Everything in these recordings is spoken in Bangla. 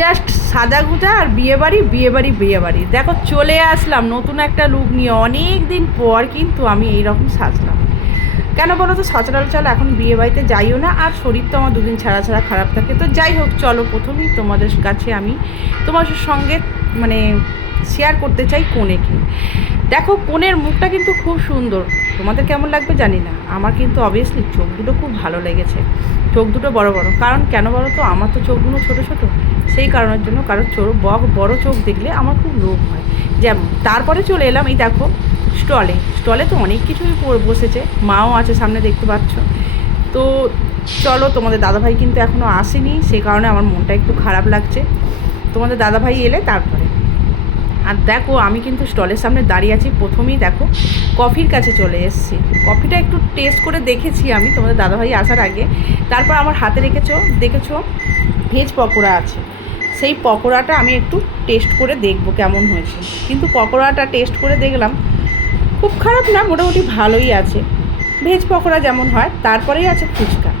জাস্ট সাজা গুজা আর বিয়েবাড়ি দেখো চলে আসলাম নতুন একটা লুক নিয়ে। অনেক দিন পর কিন্তু আমি এইরকম সাজলাম। কেন বলো তো, সচরাচর এখন বিয়েবাড়িতে যাইও না, আর শরীর তো আমার দুদিন ছাড়া ছাড়া খারাপ থাকে। তো যাই হোক, চলো প্রথমেই তোমাদের কাছে আমি তোমাদের সঙ্গে মানে শেয়ার করতে চাই কনেকে। দেখো কনের মুখটা কিন্তু খুব সুন্দর, তোমাদের কেমন লাগবে জানি না, আমার কিন্তু অবভিয়াসলি চোখ দুটো খুব ভালো লেগেছে। চোখ দুটো বড় বড়, কারণ কেন বলো তো, আমার তো চোখগুলো ছোটো ছোটো, সেই কারণের জন্য। কারণ বড় চোখ দেখলে আমার খুব লোভ হয়। যেমন তারপরে চলে এলাম এই দেখো স্টলে তো অনেক কিছুই বসেছে, মাও আছে সামনে দেখতে পাচ্ছ। তো চলো, তোমাদের দাদাভাই কিন্তু এখনও আসেনি, সেই কারণে আমার মনটা একটু খারাপ লাগছে। তোমাদের দাদাভাই এলে তারপরে। আর দেখো আমি কিন্তু স্টলের সামনে দাঁড়িয়ে আছি। প্রথমেই দেখো কফির কাছে চলে এসেছি। কফিটা একটু টেস্ট করে দেখেছি আমি তোমাদের দাদাভাই আসার আগে। তারপর আমার হাতে দেখেছো ভেজ পকোড়া আছে, সেই পকোড়াটা আমি একটু টেস্ট করে দেখব কেমন হয়েছে। কিন্তু পকোড়াটা টেস্ট করে দেখলাম খুব খারাপ না, মোটামুটি ভালোই আছে, ভেজ পকোড়া যেমন হয়। তারপরেই আছে ফুচকা,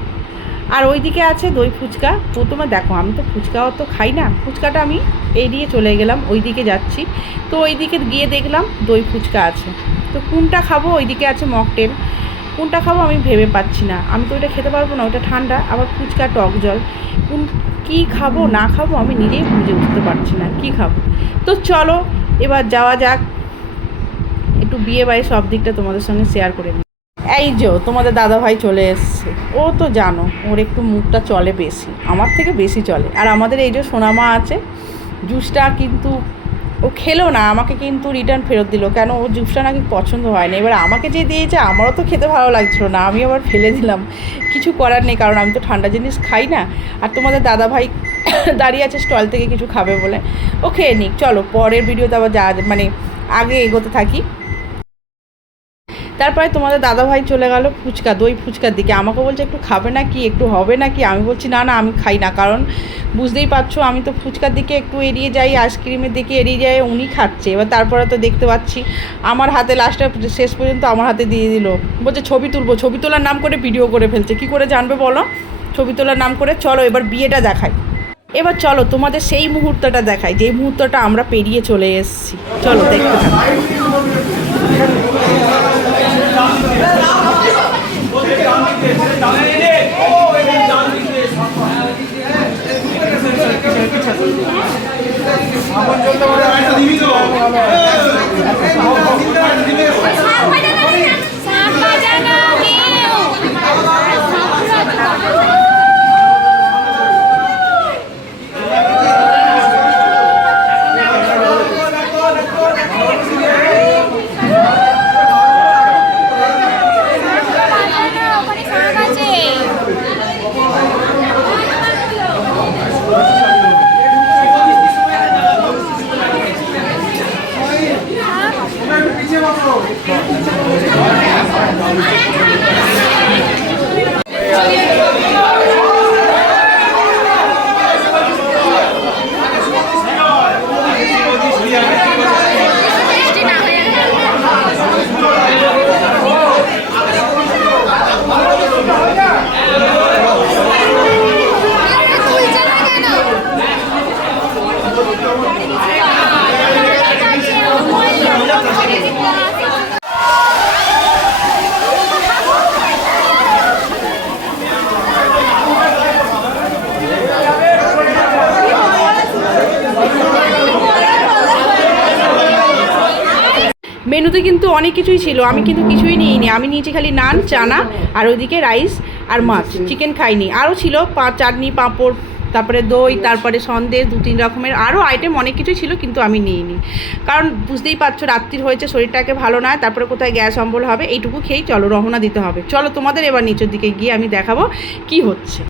আর ওইদিকে আছে দই ফুচকা। প্রথমে দেখো আমি তো ফুচকাও তো খাই না, ফুচকাটা আমি এড়িয়ে চলে গেলাম, ওইদিকে যাচ্ছি। তো ওইদিকে গিয়ে দেখলাম দই ফুচকা আছে। তো কোনটা খাবো, ওইদিকে আছে মকটেল, কোনটা খাবো আমি ভেবে পাচ্ছি না। আমি তো ওইটা খেতে পারবো না, ওইটা ঠান্ডা, আবার ফুচকা টক জল, কী খাবো না খাবো আমি নিজেই বুঝে উঠতে পারছি না কী খাবো। তো চলো এবার যাওয়া যাক, একটু বিয়ে বাড়ির সব দিকটা তোমাদের সঙ্গে শেয়ার করে নিই। এই যে তোমাদের দাদাভাই চলে এসছে। ও তো জানো ওর একটু মুখটা চলে বেশি, আমার থেকে বেশি চলে। আর আমাদের এই যে সোনামা আছে, জুসটা কিন্তু ও খেলো না, আমাকে কিন্তু রিটার্ন ফেরত দিল। কেন, ওর জুসটা নাকি পছন্দ হয় না। এবার আমাকে যে দিয়েছে আমারও তো খেতে ভালো লাগছিলো না, আমি আবার ফেলে দিলাম। কিছু করার নেই, কারণ আমি তো ঠান্ডা জিনিস খাই না। আর তোমাদের দাদাভাই দাঁড়িয়ে আছে স্টল থেকে কিছু খাবে বলে, ও খেয়ে নিক। চলো পরের ভিডিওতে আবার মানে আগে এগোতে থাকি। তারপরে তোমাদের দাদাভাই চলে গেল দই ফুচকার দিকে। আমাকে বলছে একটু খাবে না কি, একটু হবে না কি। আমি বলছি না আমি খাই না, কারণ বুঝতেই পারছো আমি তো ফুচকার দিকে একটু এড়িয়ে যাই, আইসক্রিমের দিকে এড়িয়ে যাই, উনি খাচ্ছে। এবার তারপরে তো দেখতে পাচ্ছি আমার হাতে লাস্টে শেষ পর্যন্ত আমার হাতে দিয়ে দিল। বলছে ছবি তুলবো, ছবি তোলার নাম করে ভিডিও করে ফেলছে। কি করে জানবে বলো, ছবি তোলার নাম করে। চলো এবার বিয়েটা দেখাই। এবার চলো তোমাদের সেই মুহূর্তটা দেখাই, যেই মুহূর্তটা আমরা পেরিয়ে চলে এসেছি। চলো দেখতে থাকো। মেনুতে কিন্তু অনেক কিছুই ছিল, আমি কিন্তু কিছুই নিইনি। আমি নিয়েছি খালি নান, চানা, আর ওইদিকে রাইস আর মাছ, চিকেন খাইনি। আরও ছিল চাটনি, পাঁপড়, তারপরে দই, তারপরে সন্দেশ, 2-3 রকমের আরও আইটেম অনেক কিছুই ছিল, কিন্তু আমি নিইনি। কারণ বুঝতেই পারছো রাত্রির হয়েছে, শরীরটাকে ভালো নয়, তারপরে কোথায় গ্যাস অম্বল হবে, এইটুকু খেয়েই চলো রওনা দিতে হবে। চলো তোমাদের এবার নিচের দিকে গিয়ে আমি দেখাবো কি হচ্ছে।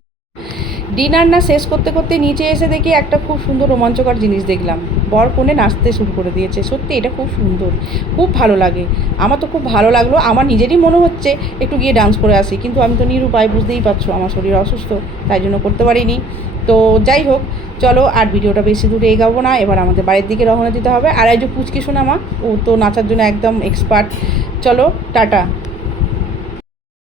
ডিনার না শেষ করতে করতে নিচে এসে দেখি একটা খুব সুন্দর রোমাঞ্চকর জিনিস দেখলাম। বর কনে নাচতে শুরু করে দিয়েছে। সত্যি এটা খুব সুন্দর, খুব ভালো লাগে। আমার তো খুব ভালো লাগলো, আমার নিজেরই মনে হচ্ছে একটু গিয়ে ডান্স করে আসি, কিন্তু আমি তো নিরুপায়, বুঝতেই পারছো আমার শরীর অসুস্থ, তাই জন্য করতে পারিনি। তো যাই হোক, চলো আর ভিডিওটা বেশি দূরে এগাবো না, এবার আমাদের বাড়ির দিকে রওনা দিতে হবে। আর এই যে পুচকি সোনামা, ও তো নাচার জন্য একদম এক্সপার্ট। চলো টাটা।